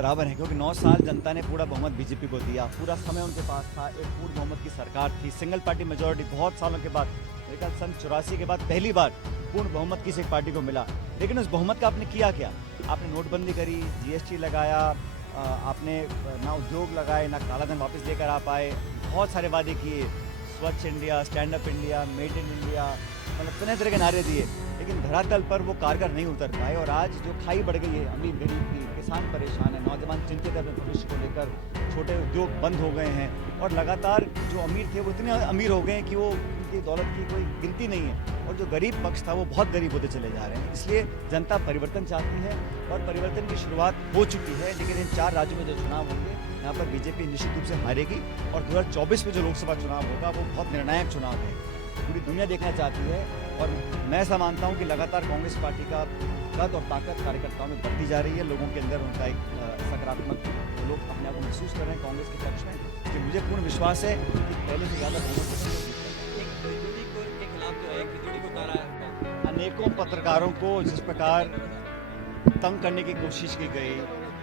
बराबर हैं, क्योंकि 9 साल जनता ने पूरा बहुमत बीजेपी को दिया, पूरा समय उनके पास था, एक पूर्ण बहुमत की सरकार थी, सिंगल पार्टी मेजॉरिटी बहुत सालों के बाद, मेरे ख्याल सन 84 के बाद पहली बार पूर्ण बहुमत किसी एक पार्टी को मिला। लेकिन उस बहुमत का आपने किया क्या? आपने नोटबंदी करी, जीएसटी लगाया, आपने ना उद्योग लगाए, ना कालाधन वापस लेकर आ पाए, बहुत सारे वादे किए, स्वच्छ India, stand up India, made in India, मतलब तरह तरह के नारे दिए, लेकिन धरातल पर वो कारगर नहीं उतर पाए। और आज जो खाई बढ़ गई है अमीर गरीब की, किसान परेशान है, नौजवान चिंतित है अपने भविष्य को लेकर, छोटे उद्योग बंद हो गए हैं, और लगातार जो अमीर थे वो इतने अमीर हो गए हैं कि वो उनकी दौलत की कोई गिनती नहीं है, और जो गरीब पक्ष था वो बहुत गरीब होते चले जा रहे हैं। इसलिए जनता परिवर्तन चाहती है, और परिवर्तन की शुरुआत हो चुकी है। लेकिन इन 4 राज्यों में जो चुनाव होंगे, यहाँ पर बीजेपी निश्चित रूप से हारेगी, और 2024 में जो लोकसभा चुनाव होगा वो बहुत निर्णायक चुनाव है, पूरी दुनिया देखना चाहती है। और मैं ऐसा मानता हूँ कि लगातार कांग्रेस पार्टी का कद और ताकत कार्यकर्ताओं में बढ़ती जा रही है, लोगों के अंदर उनका एक सकारात्मक, लोग अपने आप को महसूस कर रहे हैं कांग्रेस के पक्ष में, कि मुझे पूर्ण विश्वास है कि पहले से ज़्यादा अनेकों पत्रकारों को जिस प्रकार तंग करने की कोशिश की गई,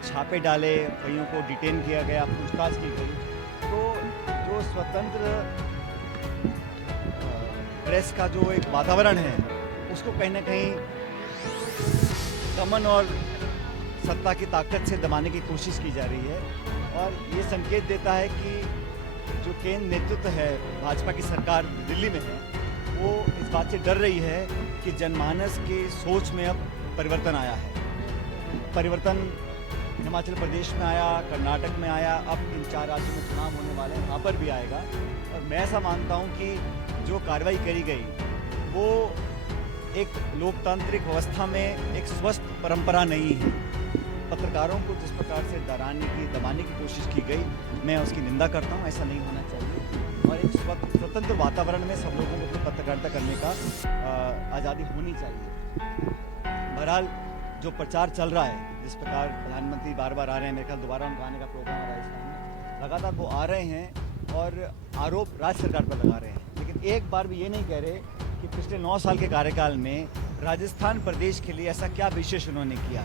छापे डाले, कईयों को डिटेन किया गया, पूछताछ की गई, तो जो स्वतंत्र प्रेस का जो एक वातावरण है उसको कहीं ना कहीं दमन और सत्ता की ताकत से दबाने की कोशिश की जा रही है। और ये संकेत देता है कि जो केंद्र नेतृत्व है, भाजपा की सरकार दिल्ली में है, वो इस बात से डर रही है कि जनमानस की सोच में अब परिवर्तन आया है। परिवर्तन हिमाचल प्रदेश में आया, कर्नाटक में आया, अब इन 4 राज्यों में चुनाव होने वाले हैं, वहाँ पर भी आएगा। और मैं ऐसा मानता हूँ कि जो कार्रवाई करी गई वो एक लोकतांत्रिक व्यवस्था में एक स्वस्थ परंपरा नहीं है। पत्रकारों को जिस प्रकार से दबाने की कोशिश की गई, मैं उसकी निंदा करता हूँ, ऐसा नहीं होना चाहिए। और एक स्वतंत्र वातावरण में सब लोगों को अपनी पत्रकारिता करने का आज़ादी होनी चाहिए। बहरहाल जो प्रचार चल रहा है, जिस प्रकार प्रधानमंत्री बार बार आ रहे हैं, मेरे ख्याल दोबारा उनका आने का प्रोग्राम है राजस्थान में, लगातार वो आ रहे हैं और आरोप राज्य सरकार पर लगा रहे हैं, लेकिन एक बार भी ये नहीं कह रहे कि पिछले 9 साल के कार्यकाल में राजस्थान प्रदेश के लिए ऐसा क्या विशेष उन्होंने किया।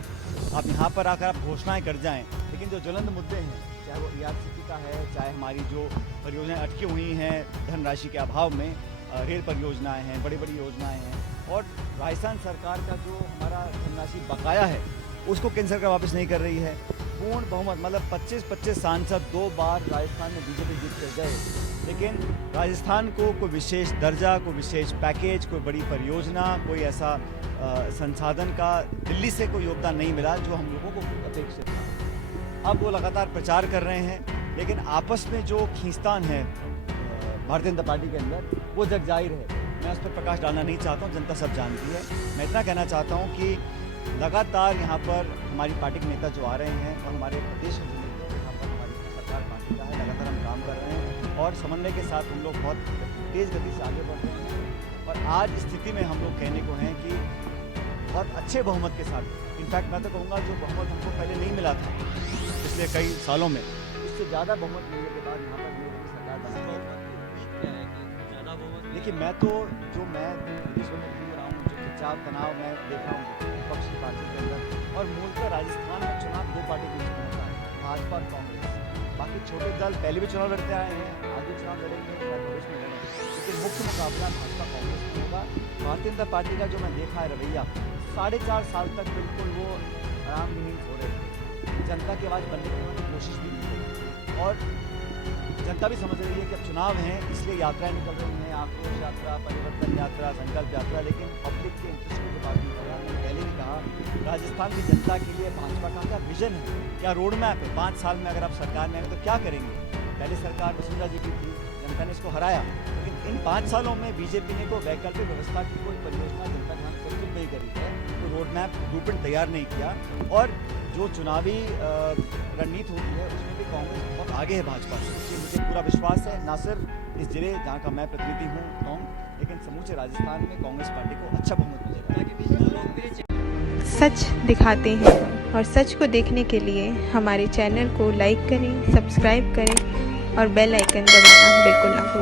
आप यहाँ पर आकर आप घोषणाएं कर जाएं, लेकिन जो ज्वलंत मुद्दे हैं, चाहे वो ERCP का है, चाहे हमारी जो परियोजनाएं अटकी हुई हैं धनराशि के अभाव में, रेल परियोजनाएं हैं, बड़ी बड़ी योजनाएं हैं, और राजस्थान सरकार का जो हमारा धनराशि बकाया है उसको केंद्र सरकार वापस नहीं कर रही है। पूर्ण बहुमत मतलब 25-25 सांसद 2 बार राजस्थान में बीजेपी जीत कर गए, लेकिन राजस्थान को कोई विशेष दर्जा, कोई विशेष पैकेज, कोई बड़ी परियोजना, कोई ऐसा संसाधन का दिल्ली से कोई योगदान नहीं मिला जो हम लोगों को अपेक्षित था। अब वो लगातार प्रचार कर रहे हैं, लेकिन आपस में जो खींचतान है भारतीय जनता पार्टी के अंदर, वो जग जाहिर है। मैं उस पर प्रकाश डालना नहीं चाहता हूँ, जनता सब जानती है। मैं इतना कहना चाहता हूँ कि लगातार यहाँ पर हमारी पार्टी के नेता जो आ रहे हैं, और हमारे प्रदेश में जो नेता यहाँ पर हमारी सरकार पार्टी का है, लगातार हम काम कर रहे हैं, और समन्वय के साथ हम लोग बहुत तेज़ गति से आगे बढ़ रहे हैं। और आज स्थिति में हम लोग कहने को हैं कि बहुत अच्छे बहुमत के साथ, इनफैक्ट मैं तो कहूँगा जो बहुमत हमको पहले नहीं मिला था पिछले कई सालों में, उससे ज़्यादा बहुमत मिलने के बाद यहाँ पर बीजेपी सरकार बनी है। देखिए, मैं तो जो मैं घूम रहा हूँ, जो खिंचाव तनाव मैं देख रहा हूँ विपक्ष की पार्टी के अंदर, और मूलतः राजस्थान में चुनाव 2 पार्टी के बीच में होता है, भाजपा और कांग्रेस। बाकी छोटे दल पहले भी चुनाव लड़ते आए हैं, आगे चुनाव लड़ेंगे, भविष्य में लड़ेंगे, लेकिन मुख्य मुकाबला भाजपा कांग्रेस में होगा। भारतीय जनता पार्टी का जो मैं देखा है रवैया, 4.5 साल तक बिल्कुल वो आराम नहीं हो रहे थे, जनता की आवाज़ बनने की उन्होंने कोशिश भी की, और जनता भी समझ रही है कि अब चुनाव हैं, इसलिए यात्राएं निकल रही हैं, आक्रोश यात्रा, परिवर्तन यात्रा, संकल्प यात्रा, लेकिन पब्लिक के इंटरेस्ट की बात नहीं कर रहा। मैंने पहले भी कहा, राजस्थान की जनता के लिए भाजपा का क्या विजन है, क्या रोड मैप है? 5 साल में अगर आप सरकार में आए तो क्या करेंगे? पहले सरकार वसुंधरा जी की थी, जनता ने इसको हराया, लेकिन इन 5 सालों में बीजेपी ने कोई वैकल्पिक व्यवस्था की कोई परियोजना जनता के यहाँ प्रस्तुत नहीं करी है, कोई रोड मैप ब्लूप्रिंट तैयार नहीं किया। और जो चुनावी रणनीति होती है उसमें भी कांग्रेस बहुत आगे है भाजपा से, इसलिए मुझे पूरा विश्वास है, ना सिर्फ इस जिले जहाँ का मैं प्रतिनिधि हूँ टोंक, लेकिन समूचे राजस्थान में कांग्रेस पार्टी को अच्छा बहुमत मिलेगा। सच दिखाते हैं और सच को देखने के लिए हमारे चैनल को लाइक करें, सब्सक्राइब करें और बेल आइकन दबाना बिल्कुल ना भूलें।